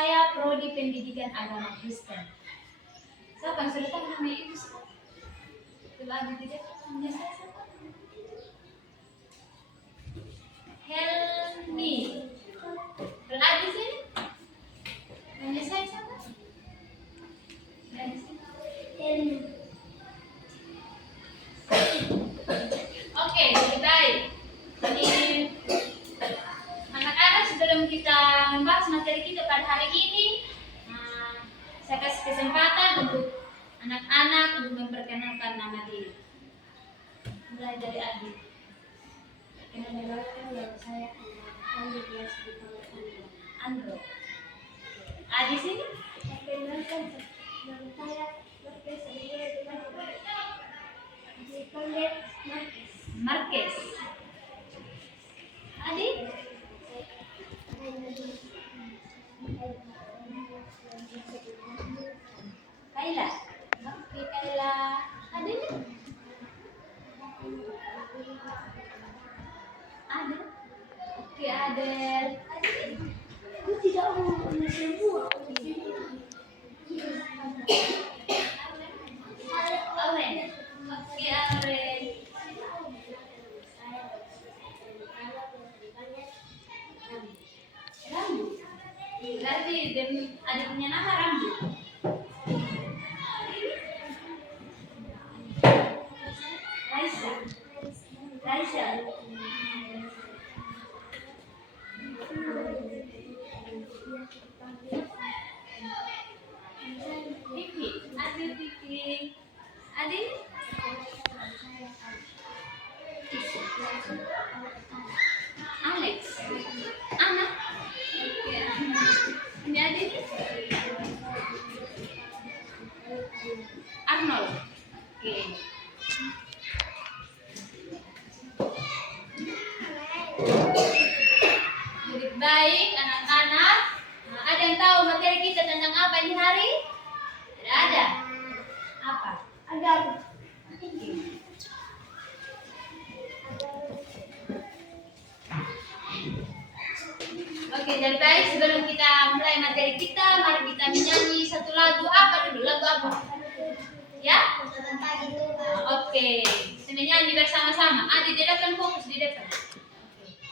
saya Prodi Pendidikan Agama Kristen. Siapa yang sudah tahu nama ibu? Setelah tidak namanya saya siapa? Helmi. Berada di sini? Namanya saya siapa? Helmi. Oke, jadi baik. Ini anak-anak sebelum kita membahas materi kita pada hari ini, saya kasih kesempatan untuk anak-anak untuk memperkenalkan nama diri. Mulai dari Adi. Kenalkan nama saya Andi kelas di Andro. Adi sini? Perkenalkan nama saya Marquez. Adi? Kaila. Oke, Kaila. Adanya? Ada. Oke, Adel. Aku tidak mau semua. Oren. Oke, Oren. Rambu. Berarti ada punya nama Rambu. Raisa. Vivi. Adi Vivi. Adi? Alex. Ana? Oke, Ana. Ini Adi? Arnold. Oke. Baik, anak-anak. Ada yang tahu materi kita tentang apa ini hari? Tidak ada. Apa? Agama. Oke, jadi baik, sebelum kita mulai materi kita, mari kita menyanyi satu lagu. Apa dulu? Lagu apa? Ya? Oke, kita menyanyi bersama-sama. Di depan, fokus di depan.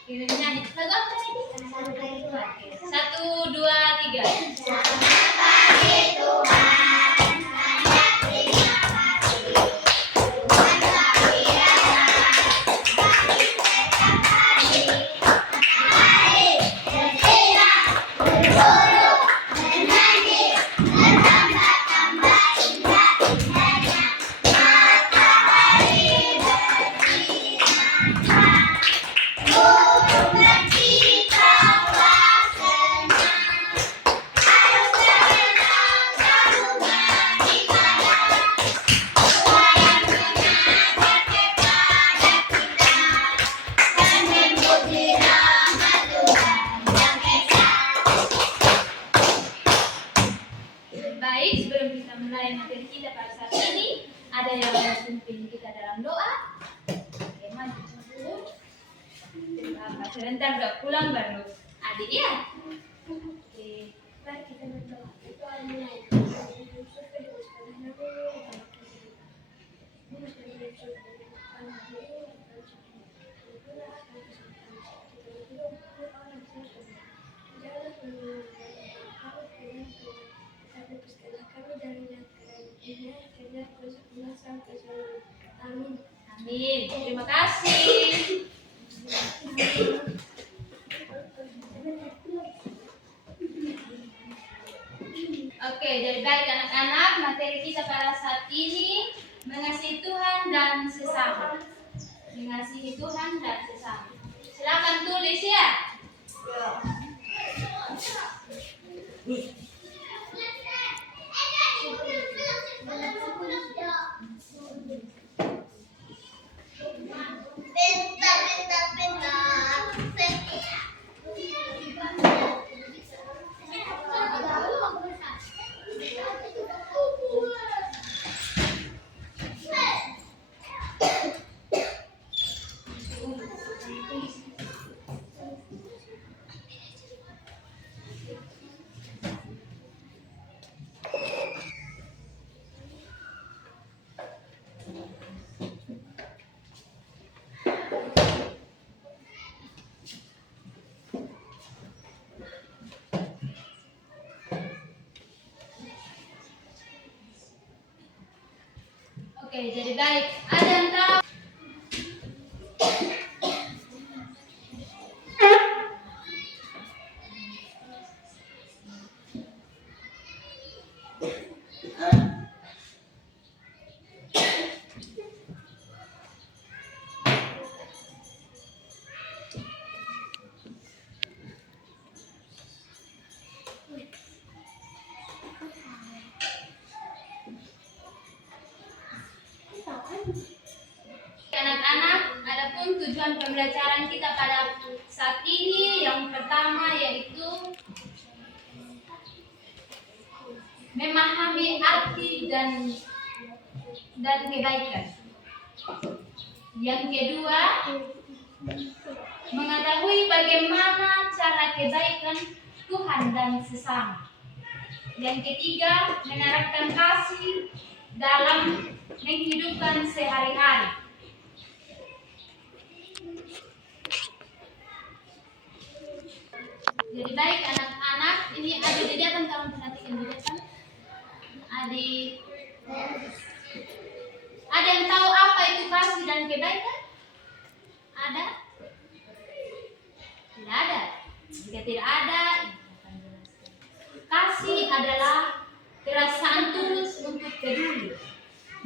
Kita menyanyi. Lagu apa ini? 1, 2, 3. Selamat pagi Tuhan. Sebentar udah pulang baru adik ya. Oke, mari kita berdoa. Amin. Amin. Terima kasih. Oke, jadi baik anak-anak, materi kita pada saat ini mengasihi Tuhan dan sesama. Mengasihi Tuhan dan sesama. Silakan tulis ya. Oke, jadi baik. Ada yang tahu? Anak-anak, adapun tujuan pembelajaran kita pada saat ini yang pertama yaitu memahami arti dan kebaikan. Yang kedua, mengetahui bagaimana cara kebaikan Tuhan dan sesama. Yang ketiga, menerapkan kasih dalam menghidupkan sehari-hari. Jadi baik anak-anak, ini ada di depan, kamu perhatikan di depan. Ada yang tahu apa itu kasih dan kebaikan? Ada? Tidak ada. Jika tidak ada, kasih adalah perasaan tulus untuk peduli,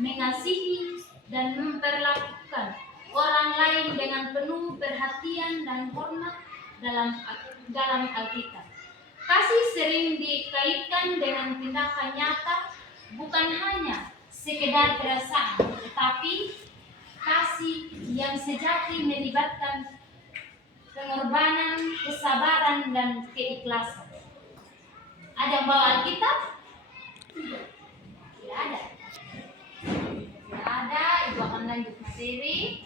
mengasihi dan memperlakukan orang lain dengan penuh perhatian dan hormat dalam Alkitab. Kasih sering dikaitkan dengan tindakan nyata, bukan hanya sekedar perasaan, tetapi kasih yang sejati melibatkan pengorbanan, kesabaran, dan keikhlasan. Ada yang bawa Alkitab? Tidak ada. Tidak ada. Ibu akan lanjut materi.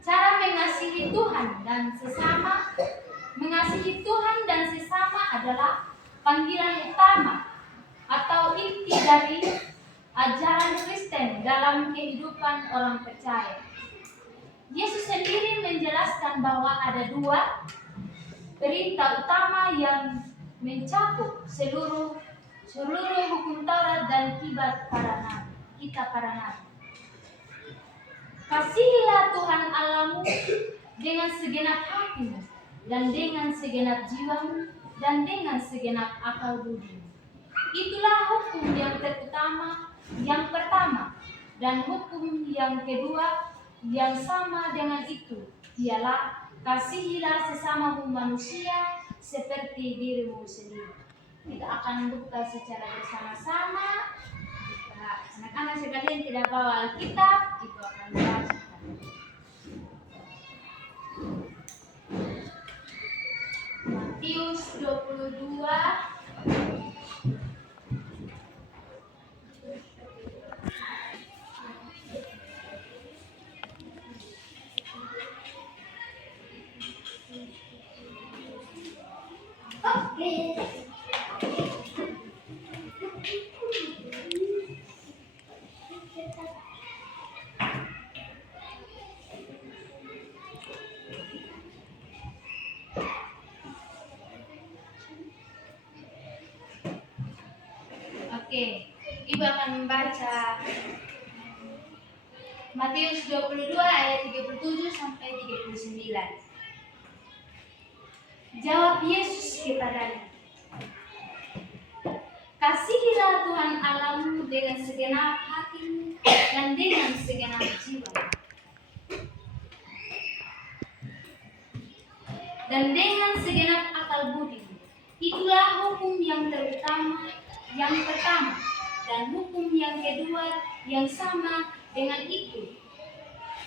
Cara mengasihi Tuhan dan sesama. Mengasihi Tuhan dan sesama adalah panggilan utama atau inti dari ajaran Kristen dalam kehidupan orang percaya. Yesus sendiri menjelaskan bahwa ada dua perintah utama yang mencakup seluruh hukum Taurat dan kitab para nabi. Kasihilah Tuhan Allahmu dengan segenap hatimu dan dengan segenap jiwamu dan dengan segenap akal budimu. Itulah hukum yang terutama, yang pertama, dan hukum yang kedua yang sama dengan itu ialah kasihilah sesamamu manusia seperti dirimu sendiri. Kita akan buka secara bersama-sama. Anak-anak sekalian tidak bawa Alkitab, itu akan dibacakan. Matius 22 Oke, Ibu akan membaca Matius 22 ayat 37 sampai 39. Jawab Yesus kepadanya, kasihilah Tuhan Allahmu dengan segenap hatimu dan dengan segenap jiwa dan dengan segenap akal budimu. Itulah hukum yang terutama, yang pertama, dan hukum yang kedua yang sama dengan itu.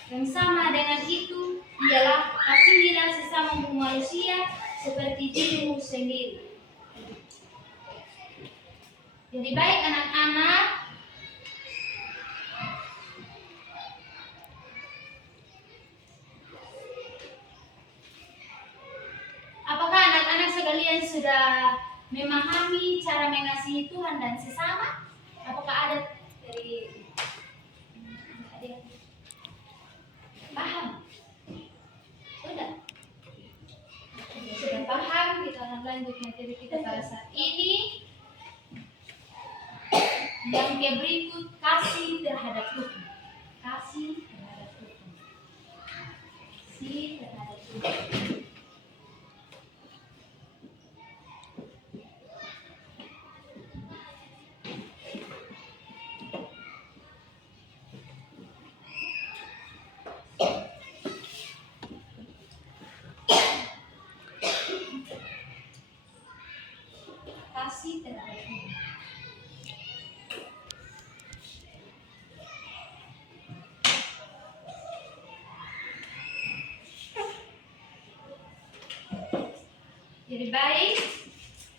Yang sama dengan itu ialah kasihilah sesamamu manusia seperti dirimu sendiri. Jadi baik anak-anak, apakah anak-anak sekalian sudah memahami cara mengasihi Tuhan dan sesama? Apakah ada dari paham? Sudah paham? Kita akan lanjut materi kita pada saat ini. Yang ke berikut, kasih terhadap Tuhan. Kasih terhadap Tuhan. Kasih terhadap Tuhan. Kasih terhadap Tuhan. Jadi baik,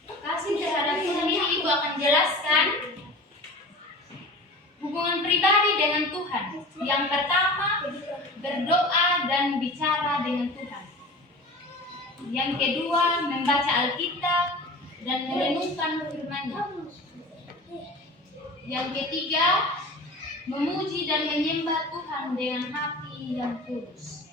kasih terhadap Tuhan ini Ibu akan jelaskan hubungan pribadi dengan Tuhan. Yang pertama, berdoa dan bicara dengan Tuhan. Yang kedua, membaca Alkitab dan merenungkan firman-Nya. Yang ketiga, memuji dan menyembah Tuhan dengan hati yang tulus.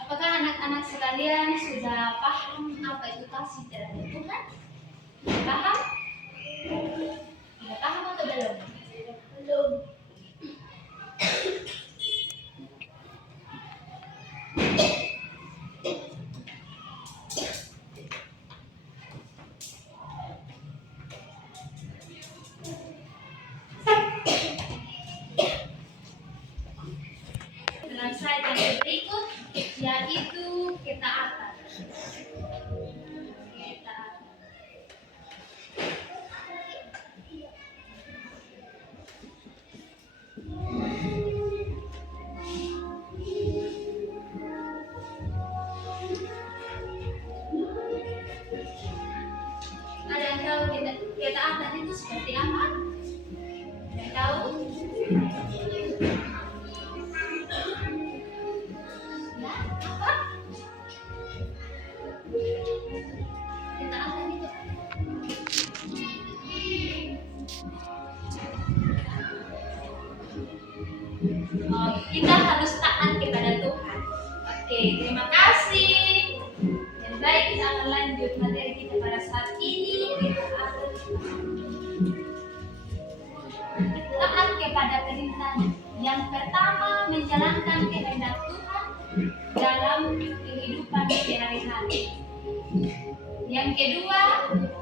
Apakah anak-anak sekalian sudah paham apa itu kasih terhadap Tuhan? Paham? Sudah paham atau belum? Belum. Dengan slide yang berikut, yaitu ketaatan. Ketaatan. Ada yang tahu ketaatan itu seperti apa? Ada yang tahu? Ya, apa? Ketaatan itu apa? Oh, kita harus taat kepada Tuhan. Oke, terima kasih. Dan baik, kita akan lanjut materi kita pada saat ini. Taat kepada perintah. Yang pertama, menjalankan kehendak Tuhan dalam kehidupan sehari-hari. Yang kedua,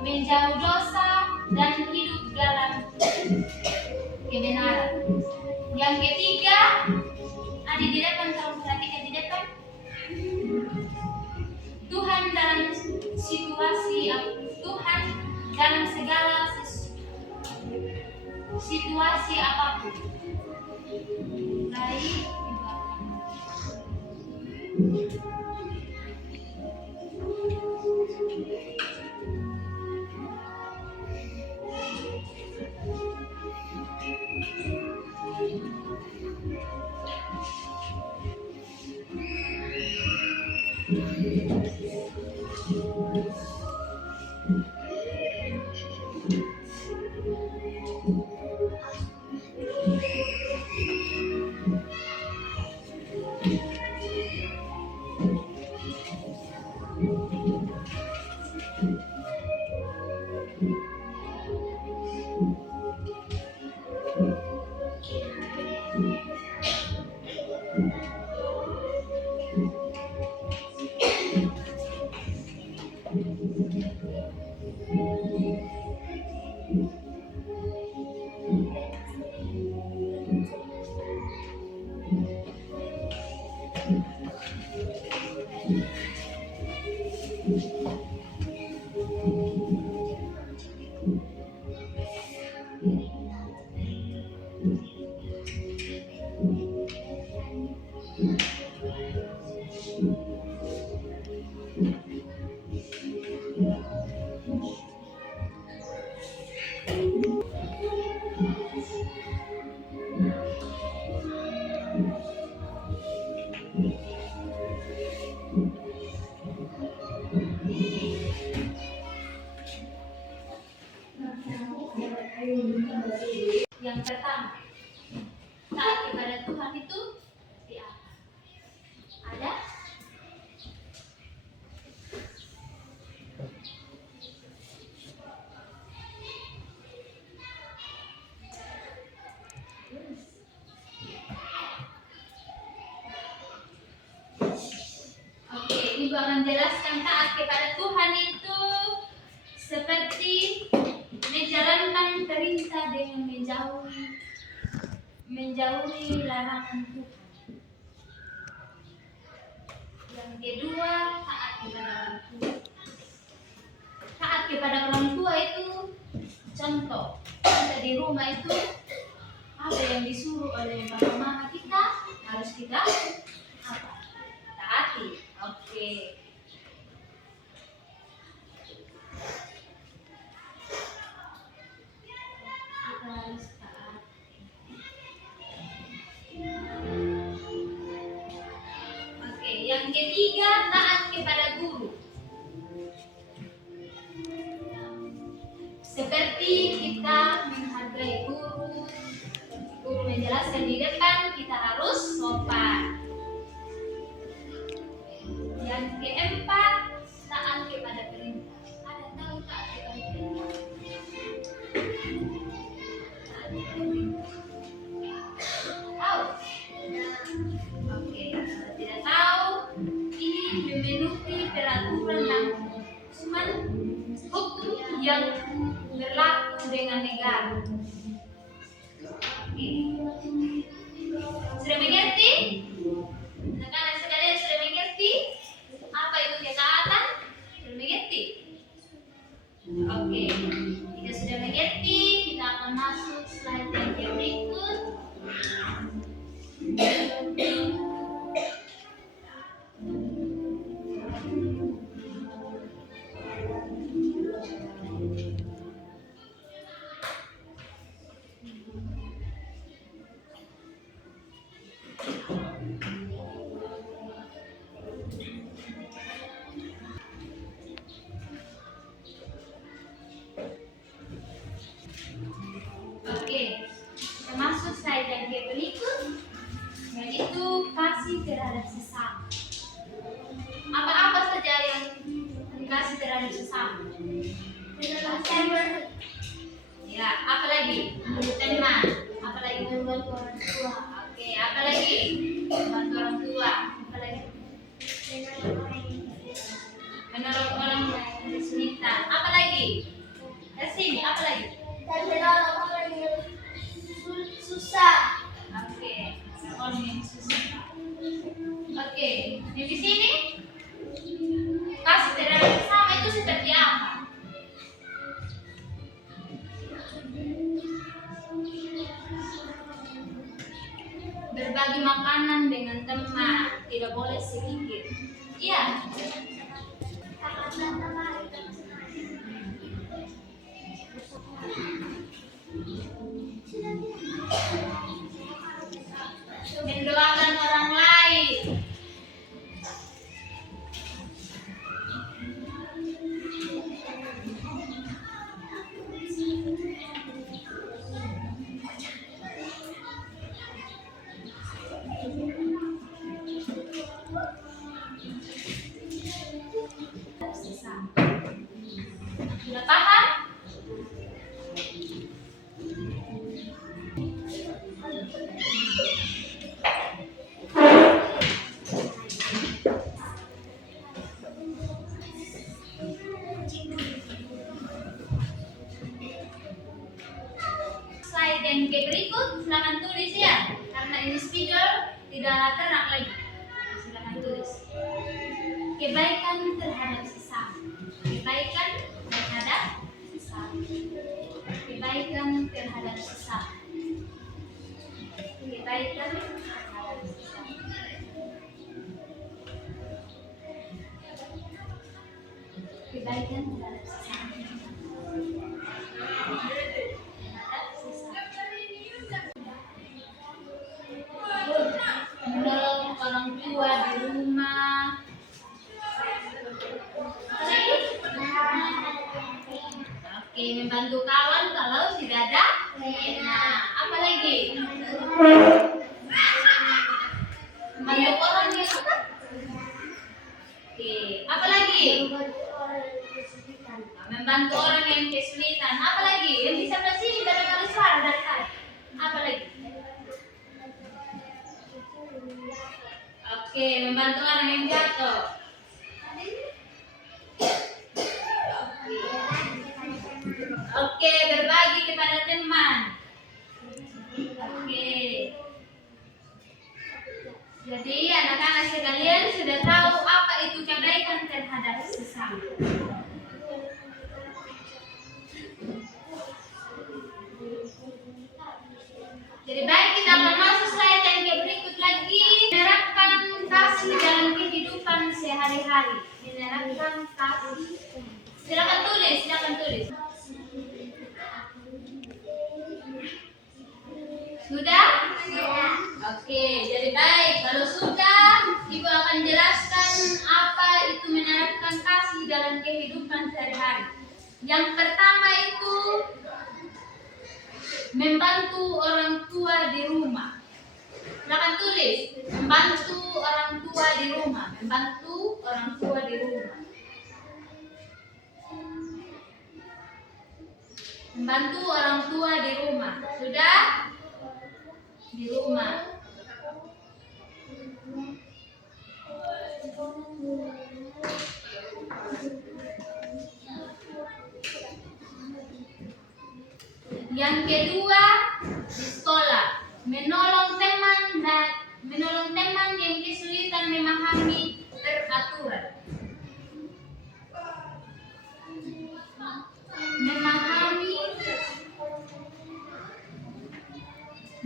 menjauh dosa dan hidup dalam kebenaran. Yang ketiga, ada di depan, kalau perhatikan di depan, Tuhan dalam situasi, Tuhan dalam segala situasi apapun. Baik, yang pertama, taat kepada Tuhan itu seperti apa? Ada? Oke, Ibu akan jelaskan taat kepada Tuhan itu seperti menjalankan perintah dengan menjauhi larangan Tuhan. Yang kedua, taat kepada orang tua. Taat kepada orang tua itu contoh kita di rumah itu apa yang disuruh oleh bapak mama kita harus kita apa? Taati. Oke. Kita harus taat. Oke, yang ketiga taat kepada guru. Seperti kita menghargai guru menjelaskan di depan, kita harus sopan. Yang keempat, taat kepada perintah. Ada tahu taat kepada perintah? Taat kepada perintah. Tahu? Oke, kalau tidak tahu, ini memenuhi peraturan dan hukum yang berlaku dengan negara. Oke. Sudah mengerti? Anak-anak sekalian sudah mengerti apa itu ketaatan? Sudah mengerti? Oke. Jika sudah mengerti, kita akan masuk slide yang berikut. Oke, kita masuk slide yang berikut, yaitu kasih terhadap sesama. Apa-apa saja yang dikasih terhadap sesama? Ya, apa lagi? Teman. Apa lagi? Membantu orang tua. Oke, apa lagi? Membantu orang tua. Apa lagi? Menolong orang kesulitan. Apa lagi? Dari sini, apa lagi? Dan menolong orang yang susah. Oke, orang yang susah. Oke, di sini kasih terhadap sesama itu seperti apa? Berbagi makanan dengan teman, tidak boleh sedikit. Iya. Mendoakan orang lain. Sudah paham? Slide yang berikut silakan tulis ya, karena ini speaker tidak terang lagi. Silakan tulis. Kebaikan terhadap sesama. Kebaikan terhadap sesama. Kebaikan terhadap sesama. Kebaikan terhadap sesama. Kebaikan terhadap sesama. Menolong orang tua di rumah. Oke, membantu kawan kalau tidak ada Membantu orang yang apa? Oke, apa lagi? Membantu orang yang kesulitan. Apa lagi? Yang bisa ke sini dari kali suara dari tadi. Apa lagi? Oke, membantu orang yang jatuh. Oke, berbagi kepada teman. Oke. Jadi anak-anak sekalian sudah tahu apa itu kebaikan terhadap sesama. Jadi baik, kita akan masuk slide yang berikut lagi. Menerapkan kasih dalam kehidupan sehari-hari. Menerapkan kasih. Silakan tulis, silakan tulis. Sudah? Oke, jadi baik. Kalau sudah, Ibu akan jelaskan apa itu menerapkan kasih dalam kehidupan sehari-hari. Yang pertama itu membantu orang tua di rumah. Silakan tulis. Membantu orang tua di rumah. Membantu orang tua di rumah. Membantu orang tua di rumah. Sudah? Di rumah. Yang kedua, di sekolah, menolong teman yang kesulitan memahami peraturan.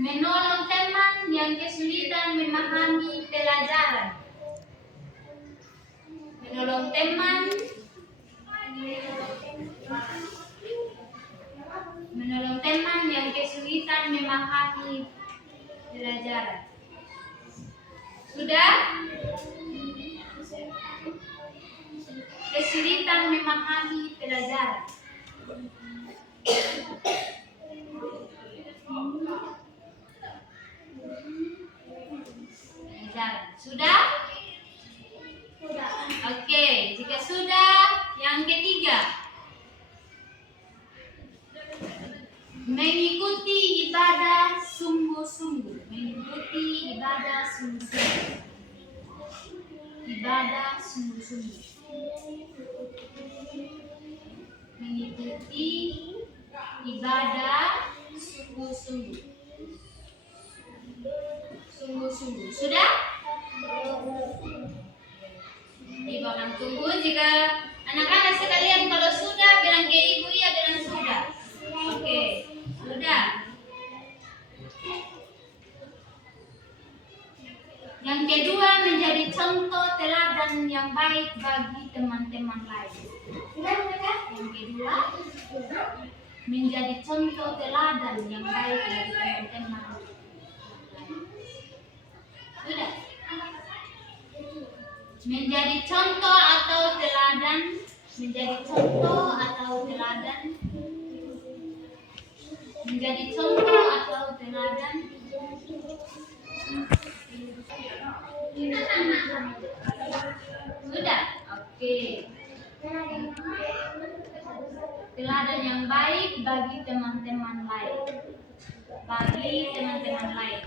Menolong teman yang kesulitan memahami pelajaran. Menolong teman yang kesulitan memahami pelajaran. Sudah? Kesulitan memahami pelajaran. Sudah? Sudah. Oke, jika sudah, yang ketiga, mengikuti ibadah sungguh-sungguh. Mengikuti ibadah sungguh-sungguh. Ibadah sungguh-sungguh. Mengikuti ibadah sungguh-sungguh. Sungguh-sungguh. Sudah? Ibu akan tunggu jika anak-anak sekalian kalau sudah bilang ke ibu, iya bilang sudah. Oke, sudah. Yang kedua, menjadi contoh teladan yang baik bagi teman-teman lain. Yang kedua, menjadi contoh teladan yang baik bagi teman-teman lain. Sudah. Menjadi contoh atau teladan. Menjadi contoh atau teladan. Menjadi contoh atau teladan. Sudah? Oke. Teladan yang baik bagi teman-teman lain. Bagi teman-teman lain.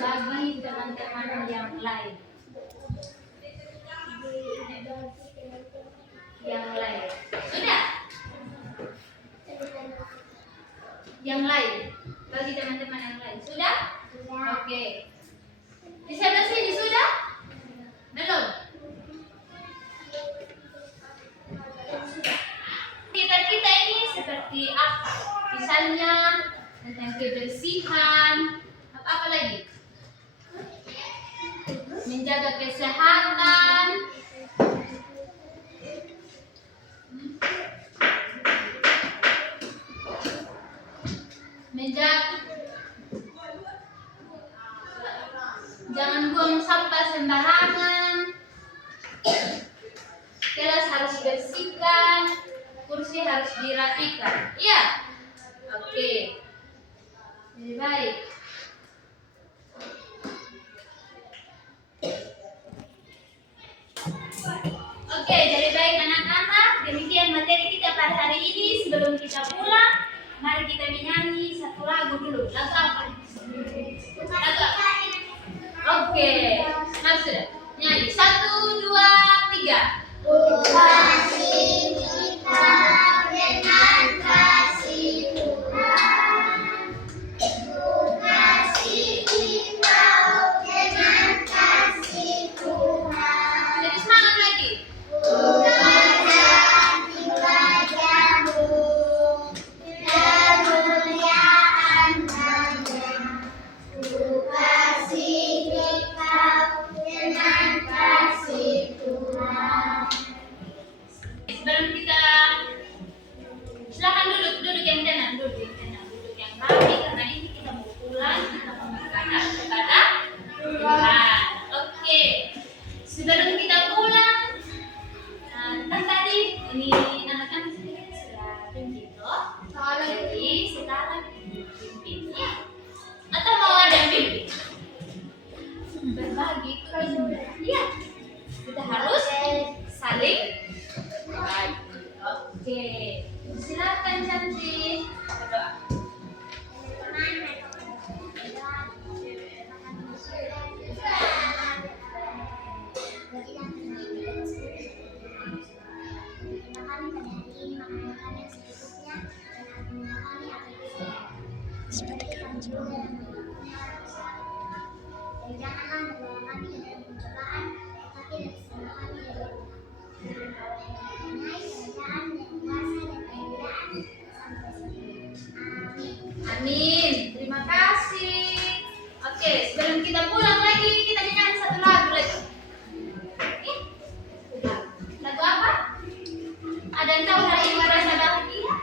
Bagi teman-teman yang lain. Yang lain. Sudah? Yang lain. Bagi teman-teman yang lain. Sudah? Oke. Di sebelah sini sudah? Belum? Kita ini seperti apa? Misalnya tentang kebersihan, apa lagi? Menjaga kesehatan, jangan buang sampah sembarangan, kelas harus dibersihkan, kursi harus dirapikan. Iya. Oke. Jadi baik. Oke, jadi baik anak-anak, demikian materi kita pada hari ini. Sebelum kita pulang, mari kita menyanyi satu lagu dulu. Lagu apa? Lagu apa? Oke, maksud nyanyi 1, 2, 3. Kasih kita dengan kasih Tuhan. Kasih kita dengan kasih Tuhan. Jadi semangat lagi. Tuhan di wajahmu, kemuliaan Hanya. Kasih kita dengan kasih Tuhan. Sebelum kita silakan duduk yang tenang, duduk yang rapi karena ini kita mau pulang, kita mau menghadap kepada Tuhan. Oke. Sebelum kita pulang, kan tadi ini anak-anak sudah pimpin toh. Jadi sekarang pimpin ya. Atau mau ada yang pimpin? Berbagi itu kan iya. Kita harus saling berbagi. Oke. Silakan cantik berdoa. Janganlah membawa kami ke dalam pencobaan, tetapi bebaskanlah kami dari yang jahat. Mengenai kerajaan dan kuasa dan kemuliaan sampai selamanya. Amin. Amin. Terima kasih. Oke, sebelum kita pulang lagi, kita nyanyi satu lagu lagi. Oke? Lagu apa? Ada yang tahu hari ini merasa bahagia?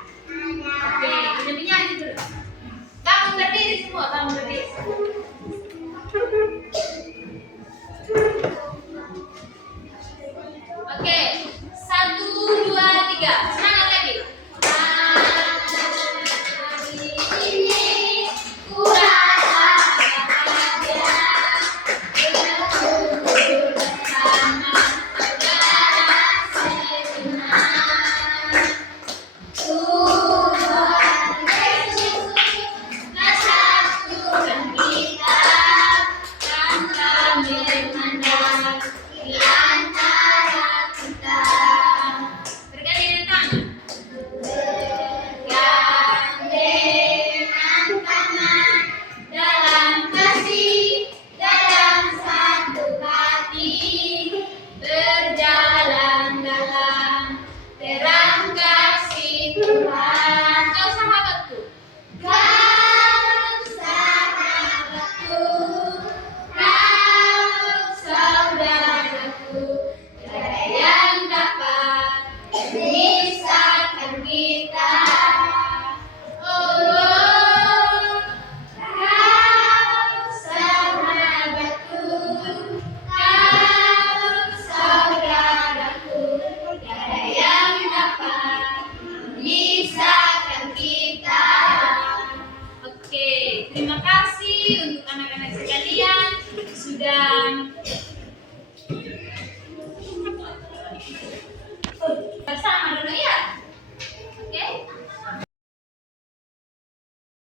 Oke, kita menyanyi dulu. Bangun berdiri semua, bangun berdiri. Oke, 1, 2, 3. Semangat lagi. Hari ini ku rasa bahagia berkumpul bersama saudara seiman. Tuhan Yesus bersatukan kita dan kami memandang di antara kita. Bergandengan tangan. Bergandengan tangan dalam kasih, dalam satu hati, berjalan dalam terang kasih Tuhan. Kau sahabatku. Kau sahabatku, kau saudaraku, tiada yang dapat memisahkan kita. Oh, kau sahabatku, kau saudaraku, tiada yang dapat memisahkan kita. Oke, terima kasih untuk anak-anak sekalian sudah